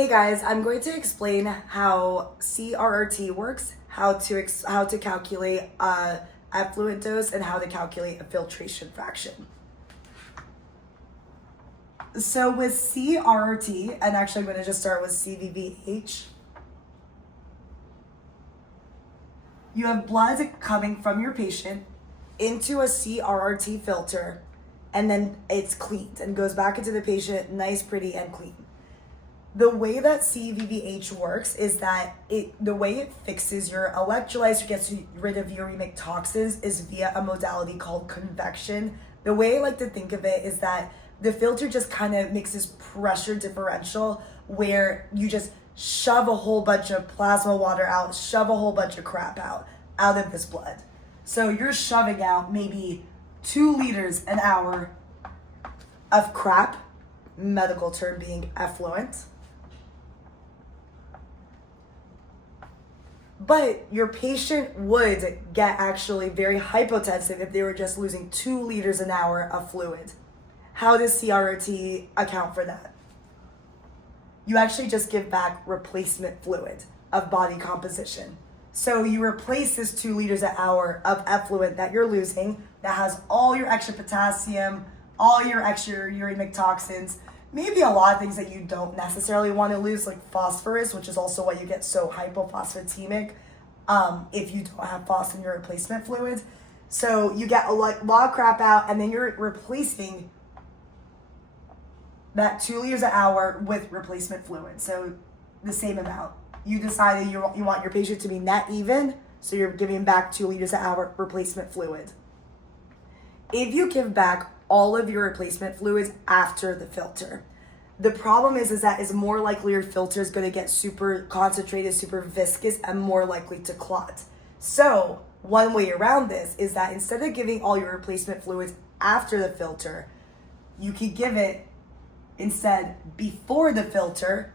Hey guys, I'm going to explain how CRRT works, how to calculate effluent dose, and how to calculate a filtration fraction. So with CRRT, and actually I'm going to just start with CVVH, you have blood coming from your patient into a CRRT filter, and then it's cleaned and goes back into the patient nice, pretty, and clean. The way that CVVH works is that the way it fixes your electrolytes or gets rid of uremic toxins is via a modality called convection. The way I like to think of it is that the filter just kind of makes this pressure differential where you just shove a whole bunch of plasma water out, shove a whole bunch of crap out of this blood. So you're shoving out maybe 2 liters an hour of crap, medical term being effluent. But your patient would get actually very hypotensive if they were just losing 2 liters an hour of fluid. How does CRRT account for that? You actually just give back replacement fluid of body composition. So you replace this 2 liters an hour of effluent that you're losing that has all your extra potassium, all your extra uremic toxins, maybe a lot of things that you don't necessarily want to lose, like phosphorus, which is also why you get so hypophosphatemic if you don't have phos in your replacement fluid. So you get a lot of crap out, and then you're replacing that 2 liters an hour with replacement fluid. So the same amount. You decided you want your patient to be net even, so you're giving back 2 liters an hour replacement fluid. If you give back all of your replacement fluids after the filter, the problem is that it's more likely your filter is going to get super concentrated, super viscous, and more likely to clot. So one way around this is that instead of giving all your replacement fluids after the filter, you could give it instead before the filter.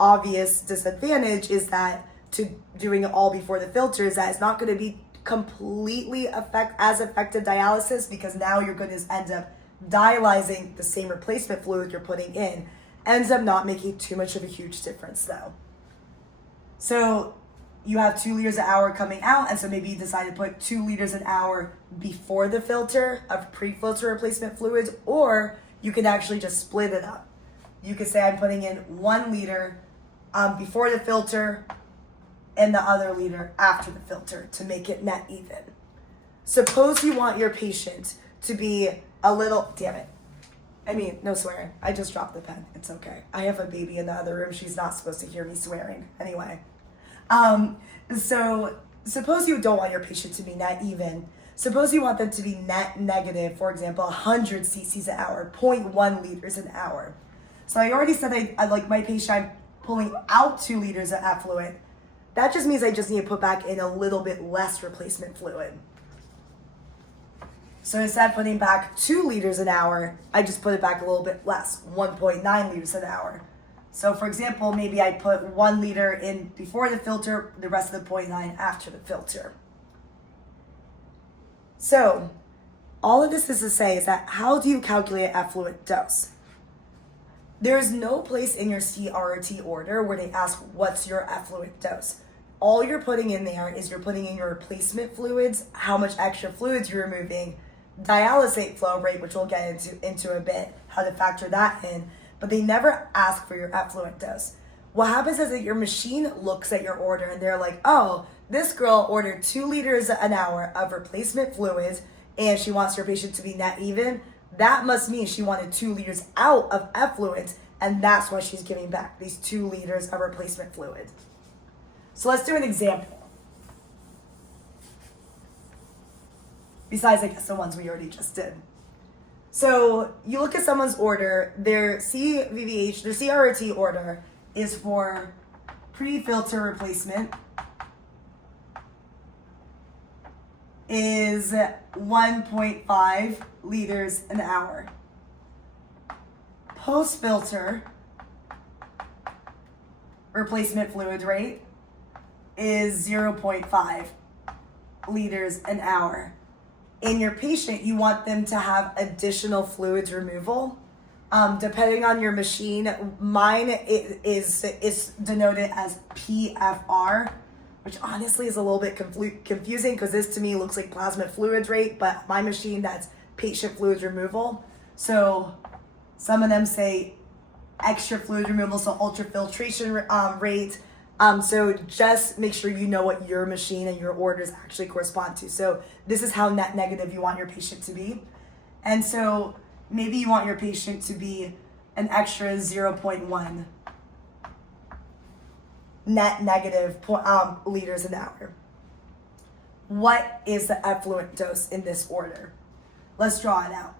Obvious disadvantage is that to doing it all before the filter is that it's not going to be completely as effective dialysis, because now you're going to end up dialyzing the same replacement fluid you're putting in. Ends up not making too much of a huge difference though. So you have 2 liters an hour coming out, and so maybe you decide to put 2 liters an hour before the filter of pre-filter replacement fluids, or you could actually just split it up. You could say I'm putting in 1 liter before the filter and the other liter after the filter to make it net even. Suppose you want your patient to be a little, damn it. I mean, no swearing. I just dropped the pen. It's okay. I have a baby in the other room. She's not supposed to hear me swearing. Anyway. So suppose you don't want your patient to be net even. Suppose you want them to be net negative, for example, 100 cc's an hour, 0.1 liters an hour. So I already said I like my patient, I'm pulling out 2 liters of effluent. That just means I just need to put back in a little bit less replacement fluid. So instead of putting back 2 liters an hour, I just put it back a little bit less, 1.9 liters an hour. So for example, maybe I put 1 liter in before the filter, the rest of the 0.9 after the filter. So all of this is to say is that how do you calculate effluent dose? There's no place in your CRRT order where they ask what's your effluent dose. All you're putting in there is you're putting in your replacement fluids, how much extra fluids you're removing, dialysate flow rate, which we'll get into a bit, how to factor that in, but they never ask for your effluent dose. What happens is that your machine looks at your order and they're like, oh, this girl ordered 2 liters an hour of replacement fluids and she wants her patient to be net even. That must mean she wanted 2 liters out of effluent, and that's why she's giving back these 2 liters of replacement fluid. So let's do an example. Besides, I guess, the ones we already just did. So you look at someone's order, their CRRT order is for pre-filter replacement is 1.5 liters an hour. Post-filter replacement fluid rate is 0.5 liters an hour. In your patient, you want them to have additional fluids removal. Depending on your machine, mine is denoted as PFR, which honestly is a little bit confusing because this to me looks like plasma fluids rate, but my machine, that's patient fluids removal. So some of them say extra fluid removal, so ultrafiltration rate. So just make sure you know what your machine and your orders actually correspond to. So this is how net negative you want your patient to be. And so maybe you want your patient to be an extra 0.1 net negative liters an hour. What is the effluent dose in this order? Let's draw it out.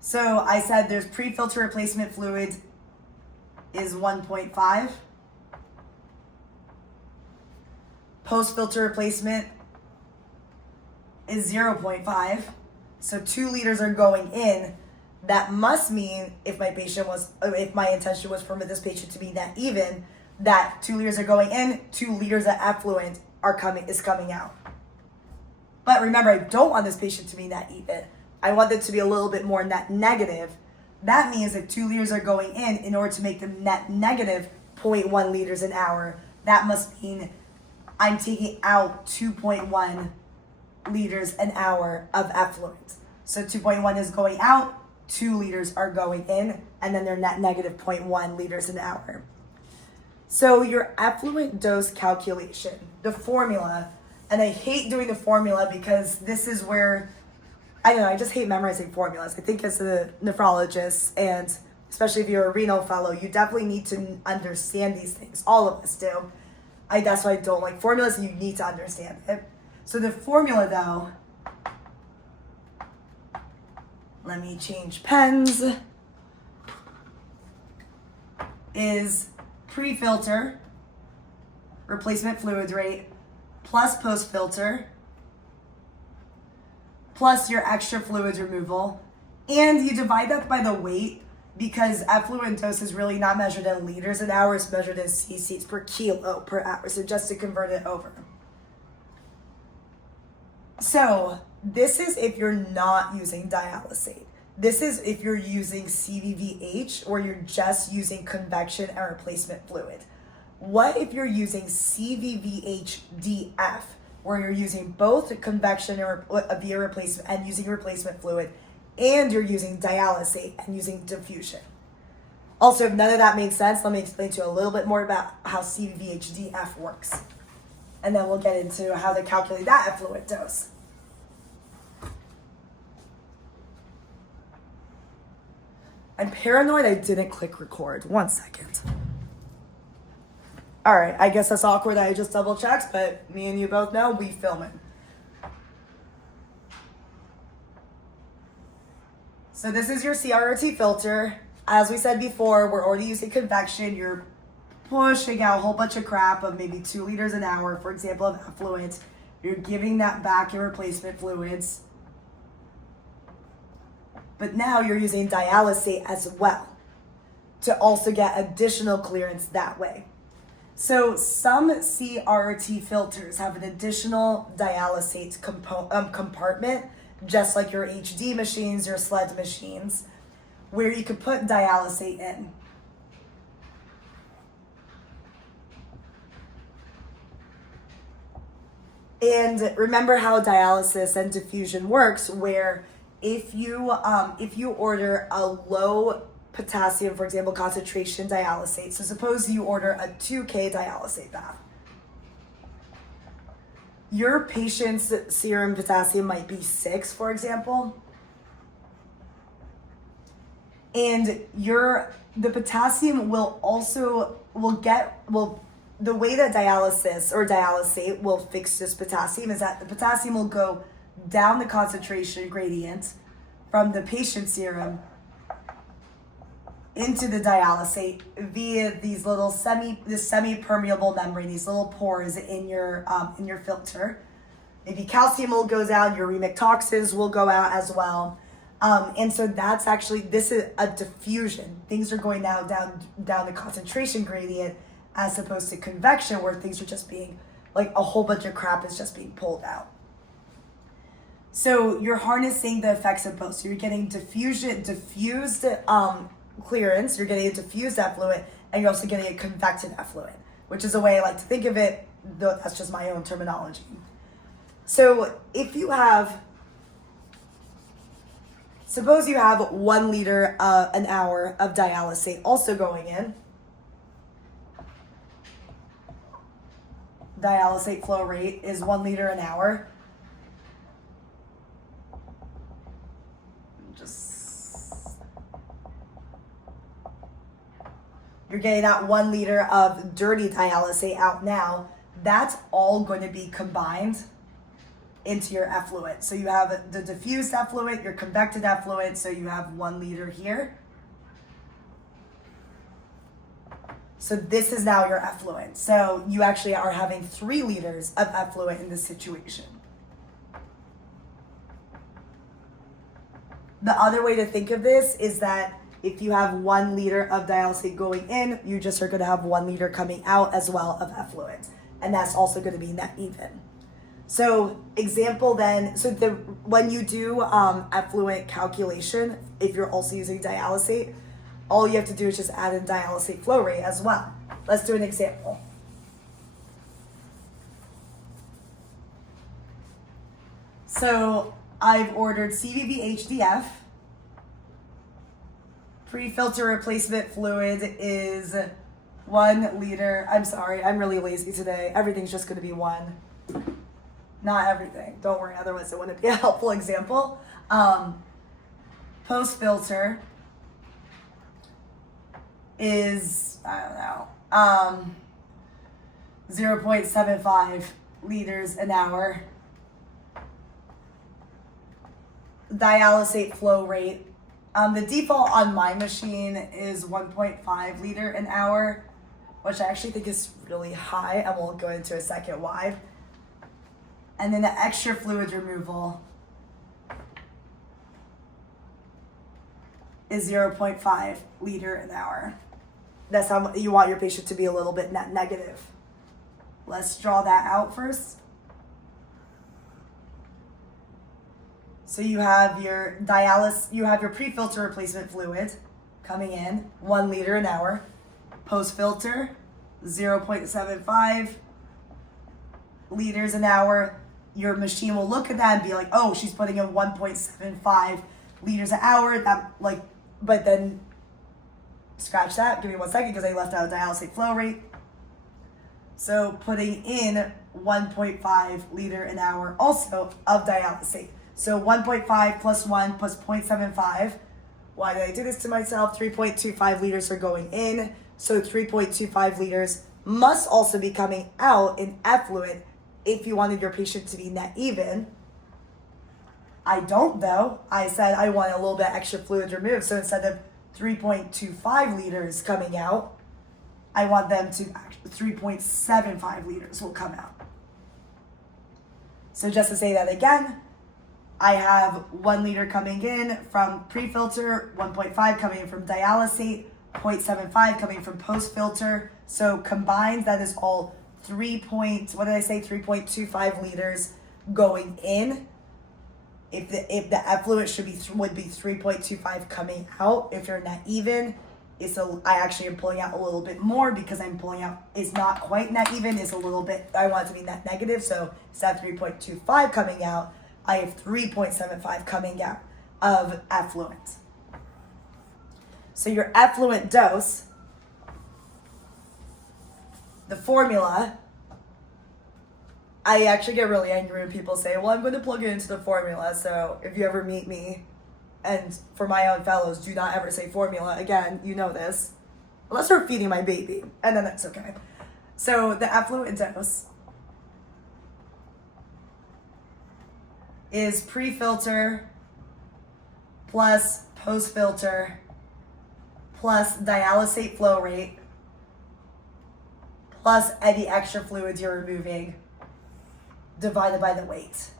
So I said there's pre-filter replacement fluid is 1.5. Post-filter replacement is 0.5. So 2 liters are going in. That must mean if my intention was for this patient to be net even, that 2 liters are going in, 2 liters of effluent is coming out. But remember, I don't want this patient to be net even. I want it to be a little bit more net negative. That means that 2 liters are going in order to make them net negative 0.1 liters an hour. That must mean I'm taking out 2.1 liters an hour of effluent. So 2.1 is going out, 2 liters are going in, and then they're net negative 0.1 liters an hour. So your effluent dose calculation, the formula, and I hate doing the formula because this is where, I don't know, I just hate memorizing formulas. I think as a nephrologist, and especially if you're a renal fellow, you definitely need to understand these things. All of us do. That's why I don't like formulas, and you need to understand it. So the formula though, let me change pens, is pre-filter replacement fluid rate plus post-filter plus your extra fluids removal, and you divide that by the weight because effluent dose is really not measured in liters an hour, it's measured in cc's per kilo per hour, so just to convert it over. So this is if you're not using dialysate. This is if you're using CVVH or you're just using convection and replacement fluid. What if you're using CVVHDF, where you're using both convection via replacement and using replacement fluid, and you're using dialysate and using diffusion? Also, if none of that made sense, let me explain to you a little bit more about how CVVHDF works. And then we'll get into how to calculate that effluent dose. I'm paranoid I didn't click record. 1 second. All right, I guess that's awkward that I just double checked, but me and you both know we filming. So this is your CRRT filter. As we said before, we're already using convection. You're pushing out a whole bunch of crap of maybe 2 liters an hour, for example, of effluent. You're giving that back in replacement fluids. But now you're using dialysate as well to also get additional clearance that way. So some CRRT filters have an additional dialysate compartment, just like your HD machines, your SLED machines, where you could put dialysate in. And remember how dialysis and diffusion works, where if you order a low potassium, for example, concentration dialysate, so suppose you order a 2K dialysate bath, your patient's serum potassium might be 6, for example, and the potassium will the way that dialysis or dialysate will fix this potassium is that the potassium will go down the concentration gradient from the patient's serum into the dialysate via these little semi-permeable membrane, these little pores in your filter. Maybe calcium will go out, uremic toxins will go out as well. And so this is a diffusion. Things are going now down the concentration gradient as opposed to convection, where things are just being, like, a whole bunch of crap is just being pulled out. So you're harnessing the effects of both. So you're getting diffused clearance, you're getting a diffused effluent, and you're also getting a convected effluent, which is a way I like to think of it, though that's just my own terminology. So if you have, suppose you have 1 liter an hour of dialysate also going in. Dialysate flow rate is 1 liter an hour. You're getting that 1 liter of dirty dialysate out now. That's all going to be combined into your effluent. So you have the diffused effluent, your convected effluent, so you have 1 liter here. So this is now your effluent. So you actually are having 3 liters of effluent in this situation. The other way to think of this is that if you have 1 liter of dialysate going in, you just are going to have 1 liter coming out as well of effluent. And that's also going to be net even. So example then, so when you do effluent calculation, if you're also using dialysate, all you have to do is just add in dialysate flow rate as well. Let's do an example. So I've ordered CVVHDF. Pre-filter replacement fluid is 1 liter. I'm sorry, I'm really lazy today. Everything's just going to be 1. Not everything. Don't worry, otherwise it wouldn't be a helpful example. Post-filter is, I don't know, 0.75 liters an hour. Dialysate flow rate. The default on my machine is 1.5 liter an hour, which I actually think is really high, and we'll go into a second why. And then the extra fluid removal is 0.5 liter an hour. That's how you want your patient to be a little bit net negative. Let's draw that out first. So you have your you have your pre-filter replacement fluid coming in, 1 liter an hour. Post-filter, 0.75 liters an hour. Your machine will look at that and be like, oh, she's putting in 1.75 liters an hour. But then scratch that. Give me 1 second because I left out dialysate flow rate. So putting in 1.5 liter an hour also of dialysate. So 1.5 plus 1 plus 0.75. Why did I do this to myself? 3.25 liters are going in. So 3.25 liters must also be coming out in effluent if you wanted your patient to be net even. I don't though. I said I want a little bit extra fluid removed. So instead of 3.25 liters coming out, I want them to 3.75 liters will come out. So just to say that again, I have 1 liter coming in from pre-filter, 1.5 coming in from dialysate, 0.75 coming from post-filter. So combined, that is all 3.25 liters going in. If the effluent would be 3.25 coming out, if you're net even, I actually am pulling out a little bit more because I'm pulling out, it's not quite net even, it's a little bit, I want it to be net negative. So instead of 3.25 coming out, I have 3.75 coming out of effluent. So your effluent dose, the formula, I actually get really angry when people say, well, I'm going to plug it into the formula. So if you ever meet me, and for my own fellows, do not ever say formula. Again, you know this. Unless we're feeding my baby, and then that's okay. So the effluent dose is pre-filter plus post-filter plus dialysate flow rate plus any extra fluids you're removing divided by the weight.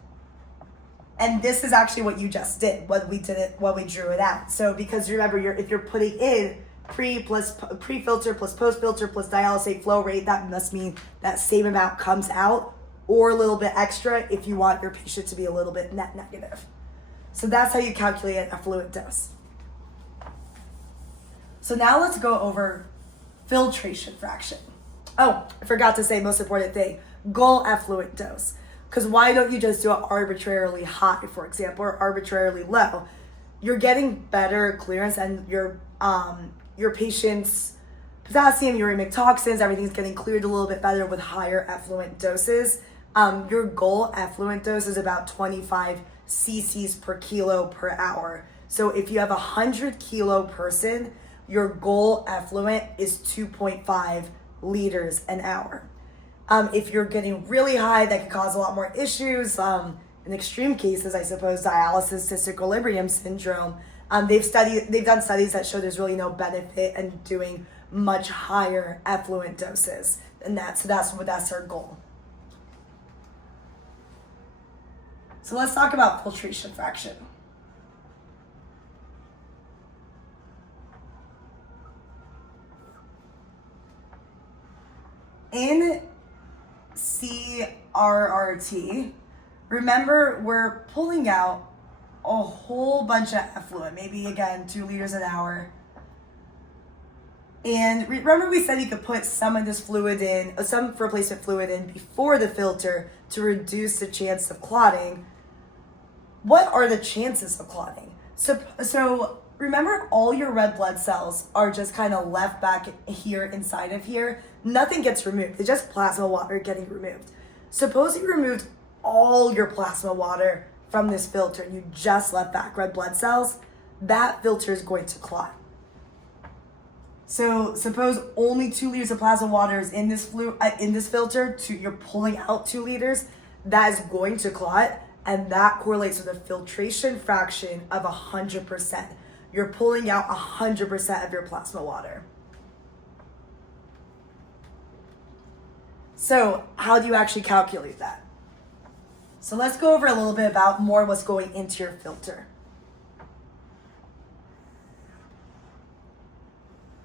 And this is actually what you just did when we drew it out. So because remember, if you're putting in pre-filter plus post-filter plus dialysate flow rate, that must mean that same amount comes out or a little bit extra if you want your patient to be a little bit net negative. So that's how you calculate an effluent dose. So now let's go over filtration fraction. Oh, I forgot to say most important thing, goal effluent dose. Because why don't you just do it arbitrarily high, for example, or arbitrarily low? You're getting better clearance, and your patient's potassium, uremic toxins, everything's getting cleared a little bit better with higher effluent doses. Your goal effluent dose is about 25 cc's per kilo per hour. So if you have a 100 kilo person, your goal effluent is 2.5 liters an hour. If you're getting really high, that could cause a lot more issues. In extreme cases, I suppose, dialysis disequilibrium syndrome. They've done studies that show there's really no benefit in doing much higher effluent doses than that. So that's our goal. So let's talk about filtration fraction. In CRRT, remember, we're pulling out a whole bunch of effluent, maybe again 2 liters an hour. And remember, we said you could put some of this fluid in, some replacement fluid in before the filter to reduce the chance of clotting. What are the chances of clotting? So remember, all your red blood cells are just kind of left back here inside of here. Nothing gets removed. It's just plasma water getting removed. Suppose you removed all your plasma water from this filter and you just left back red blood cells. That filter is going to clot. So suppose only 2 liters of plasma water is in this filter. You're pulling out 2 liters. That is going to clot, and that correlates with a filtration fraction of 100%. You're pulling out 100% of your plasma water. So how do you actually calculate that? So let's go over a little bit about more what's going into your filter.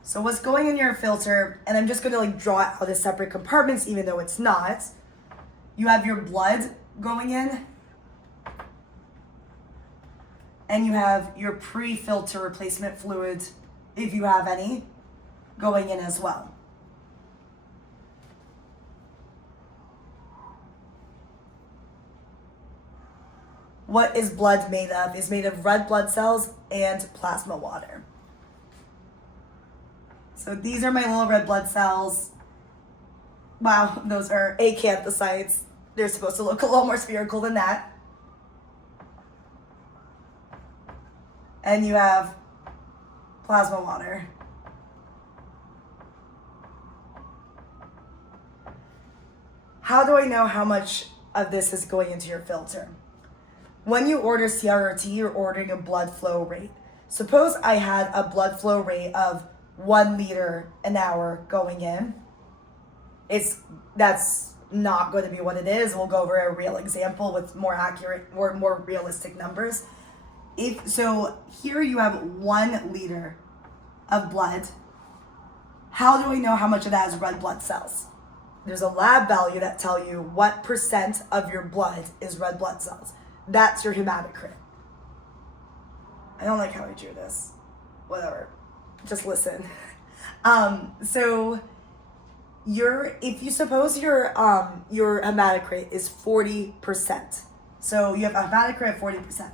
So what's going in your filter, and I'm just going to draw it out as separate compartments, even though it's not. You have your blood going in, and you have your pre-filter replacement fluid, if you have any, going in as well. What is blood made of? It's made of red blood cells and plasma water. So these are my little red blood cells. Wow, those are acanthocytes. They're supposed to look a little more spherical than that. And you have plasma water. How do I know how much of this is going into your filter? When you order CRRT, you're ordering a blood flow rate. Suppose I had a blood flow rate of 1 liter an hour going in. That's not going to be what it is. We'll go over a real example with more accurate or more realistic numbers. So here you have 1 liter of blood. How do we know how much of that is red blood cells? There's a lab value that tell you what percent of your blood is red blood cells. That's your hematocrit. I don't like how I drew this. Whatever. Just listen. So if you suppose your hematocrit is 40%. So you have a hematocrit of 40%.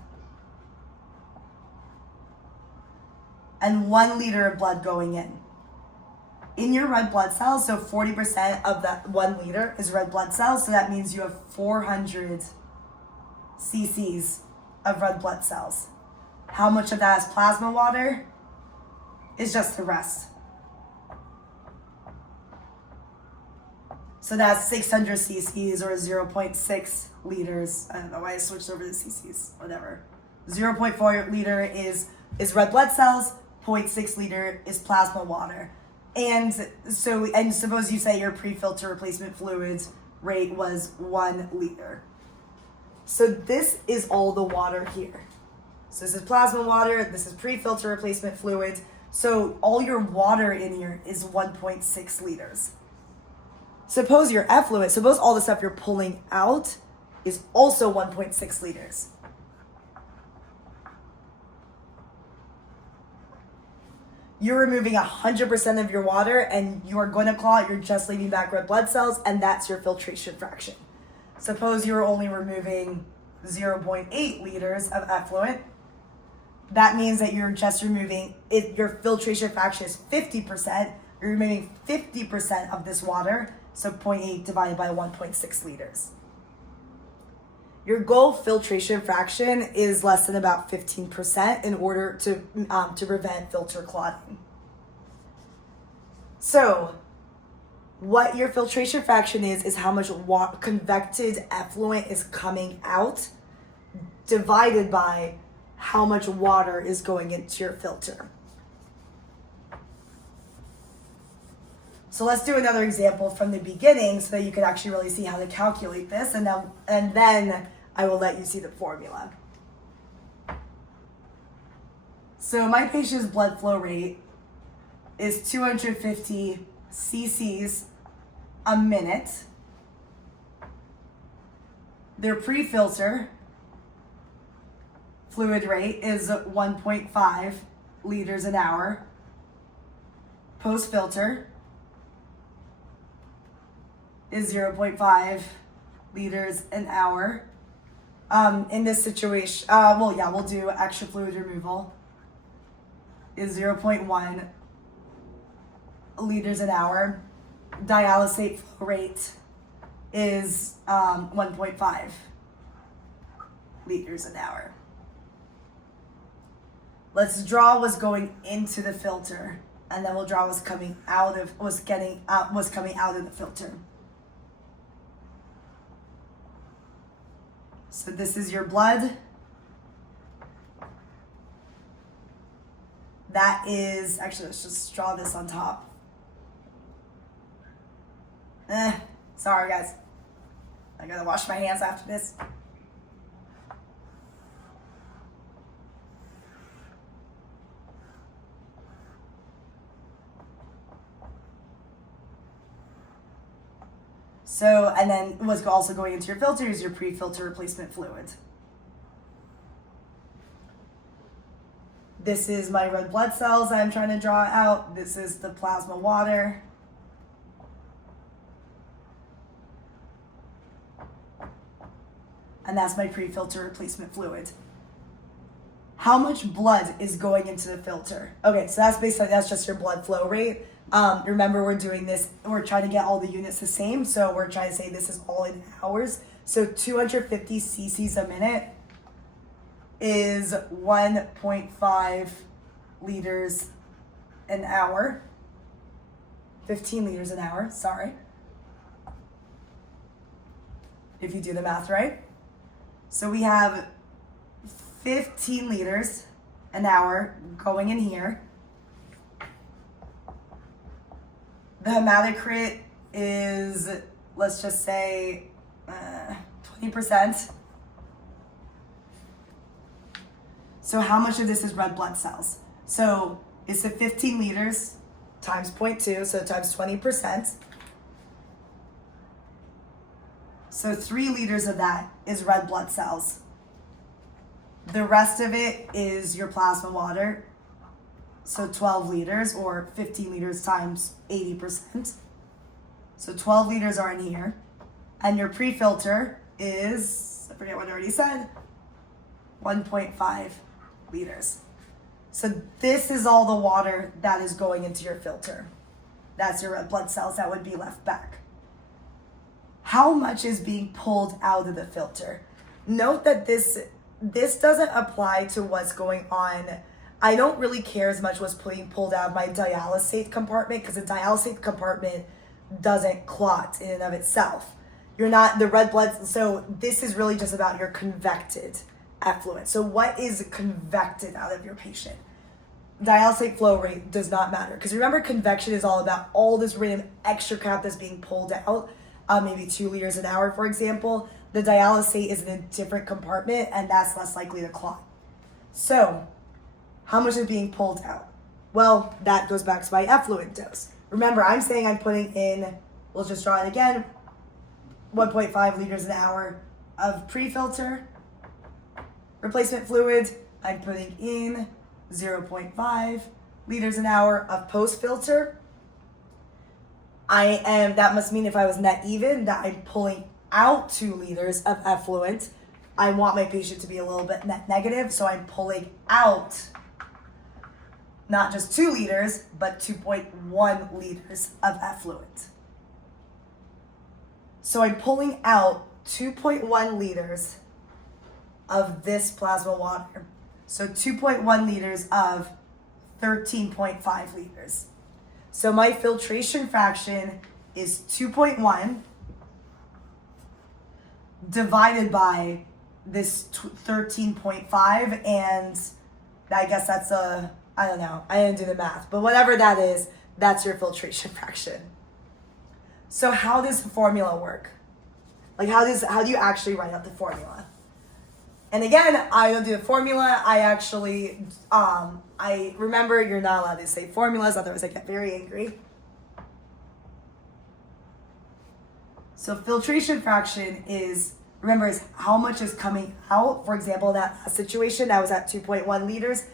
And 1 liter of blood going in. In your red blood cells, so 40% of that 1 liter is red blood cells. So that means you have 400 cc's of red blood cells. How much of that is plasma water? Is just the rest. So that's 600 cc's or 0.6 liters. I don't know why I switched over to cc's, whatever. 0.4 liter is red blood cells, 0.6 liter is plasma water. And suppose you say your pre-filter replacement fluids rate was 1 liter. So this is all the water here. So this is plasma water, this is pre-filter replacement fluids. So all your water in here is 1.6 liters. Suppose your effluent, suppose all the stuff you're pulling out is also 1.6 liters. You're removing 100% of your water and you're going to clot, you're just leaving back red blood cells, and that's your filtration fraction. Suppose you're only removing 0.8 liters of effluent. That means that you're just removing it. Your filtration fraction is 50%. You're removing 50% of this water, so 0.8 divided by 1.6 liters. Your goal filtration fraction is less than about 15% in order to prevent filter clotting. So, what your filtration fraction is how much convected effluent is coming out divided by how much water is going into your filter. So let's do another example from the beginning so that you can actually really see how to calculate this, and then I will let you see the formula. So my patient's blood flow rate is 250 cc's a minute. Their pre-filter fluid rate is 1.5 liters an hour. Post-filter is 0.5 liters an hour. In this situation, we'll do extra fluid removal is 0.1 liters an hour. Dialysate flow rate is 1.5 liters an hour. Let's draw what's going into the filter, and then we'll draw what's coming out of the filter. So this is your blood. That is, actually, let's just draw this on top. Sorry guys. I gotta wash my hands after this. So, and then what's also going into your filter is your pre-filter replacement fluid. This is my red blood cells I'm trying to draw out. This is the plasma water. And that's my pre-filter replacement fluid. How much blood is going into the filter? Okay, so that's just your blood flow rate. Remember, we're doing this, we're trying to get all the units the same, so we're trying to say this is all in hours. So 250 cc's a minute is 1.5 liters an hour. 15 liters an hour, sorry. If you do the math right. So we have 15 liters an hour going in here. The hematocrit is, let's just say, 20%. So how much of this is red blood cells? So it's the 15 liters times 0.2, so times 20%. So 3 liters of that is red blood cells. The rest of it is your plasma water. So 12 liters, or 15 liters times 80%. So 12 liters are in here. And your pre-filter is, I forget what I already said, 1.5 liters. So this is all the water that is going into your filter. That's your red blood cells that would be left back. How much is being pulled out of the filter? Note that this doesn't apply to what's going on. I don't really care as much what's being pulled out of my dialysate compartment, because the dialysate compartment doesn't clot in and of itself. You're not the red blood, so this is really just about your convected effluent. So what is convected out of your patient? Dialysate flow rate does not matter, because remember, convection is all about all this random extra crap that's being pulled out, maybe 2 liters an hour, for example. The dialysate is in a different compartment, and that's less likely to clot. So how much is being pulled out? Well, that goes back to my effluent dose. Remember, I'm saying I'm putting in we'll just draw it again. 1.5 liters an hour of pre-filter replacement fluid. I'm putting in 0.5 liters an hour of post-filter. That must mean if I was net even, that I'm pulling out 2 liters of effluent. I want my patient to be a little bit net negative, so I'm pulling out not just 2 liters, but 2.1 liters of effluent. So I'm pulling out 2.1 liters of this plasma water. So 2.1 liters of 13.5 liters. So my filtration fraction is 2.1 divided by this 13.5, and I guess that's I don't know, I didn't do the math, but whatever that is, that's your filtration fraction. So how does the formula work? Like how do you actually write out the formula? And again, I don't do the formula. I actually, I remember you're not allowed to say formulas, otherwise I get very angry. So filtration fraction is, remember, is how much is coming out. For example, that last situation, that was at 2.1 liters,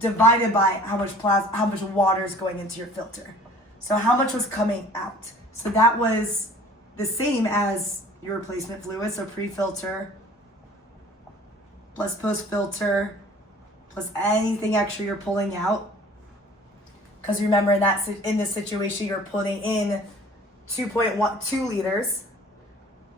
divided by how much water is going into your filter. So how much was coming out? So that was the same as your replacement fluid. So pre-filter plus post-filter plus anything extra you're pulling out. Because remember, in this situation, you're putting in 2 liters,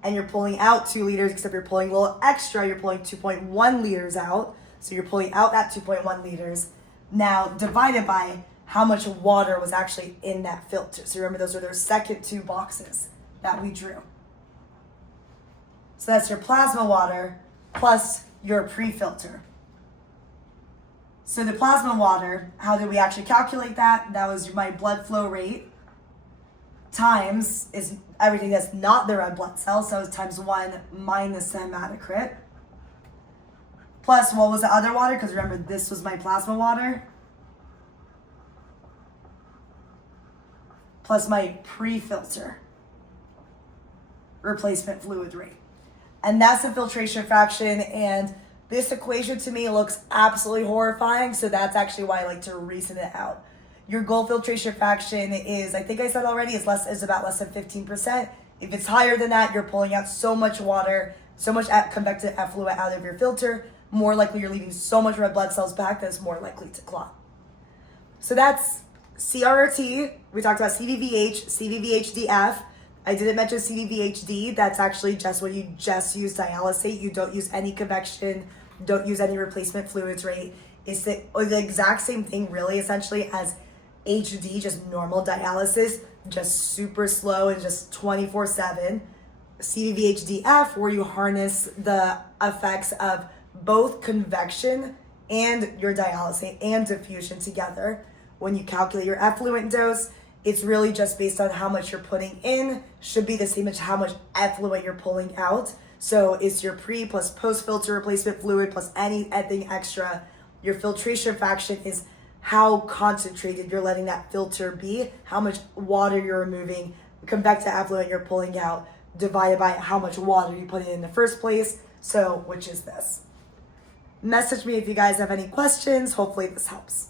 and you're pulling out 2 liters, except you're pulling a little extra. You're pulling 2.1 liters out. So you're pulling out that 2.1 liters. Now divided by how much water was actually in that filter. So remember, those are their second 2 boxes that we drew. So that's your plasma water plus your pre-filter. So the plasma water, how did we actually calculate that? That was my blood flow rate times is everything that's not the red blood cells. So it's times 1 minus the hematocrit. Plus, what was the other water? Because remember, this was my plasma water. Plus my pre-filter replacement fluid rate. And that's the filtration fraction. And this equation to me looks absolutely horrifying. So that's actually why I like to reason it out. Your goal filtration fraction is, I think I said already, is about less than 15%. If it's higher than that, you're pulling out so much water, so much convective effluent out of your filter. More likely you're leaving so much red blood cells back that it's more likely to clot. So that's CRRT. We talked about CVVH, CVVHDF. I didn't mention CVVHD. That's actually just when you just use dialysate. You don't use any convection, don't use any replacement fluids rate. It's the exact same thing, really, essentially, as HD, just normal dialysis, just super slow and just 24/7. CVVHDF, where you harness the effects of both convection and your dialysate and diffusion together. When you calculate your effluent dose, it's really just based on how much you're putting in, should be the same as how much effluent you're pulling out. So it's your pre plus post filter replacement fluid plus anything extra. Your filtration fraction is how concentrated you're letting that filter be, how much water you're removing, convective effluent you're pulling out, divided by how much water you put in the first place. So, which is this. Message me if you guys have any questions. Hopefully this helps.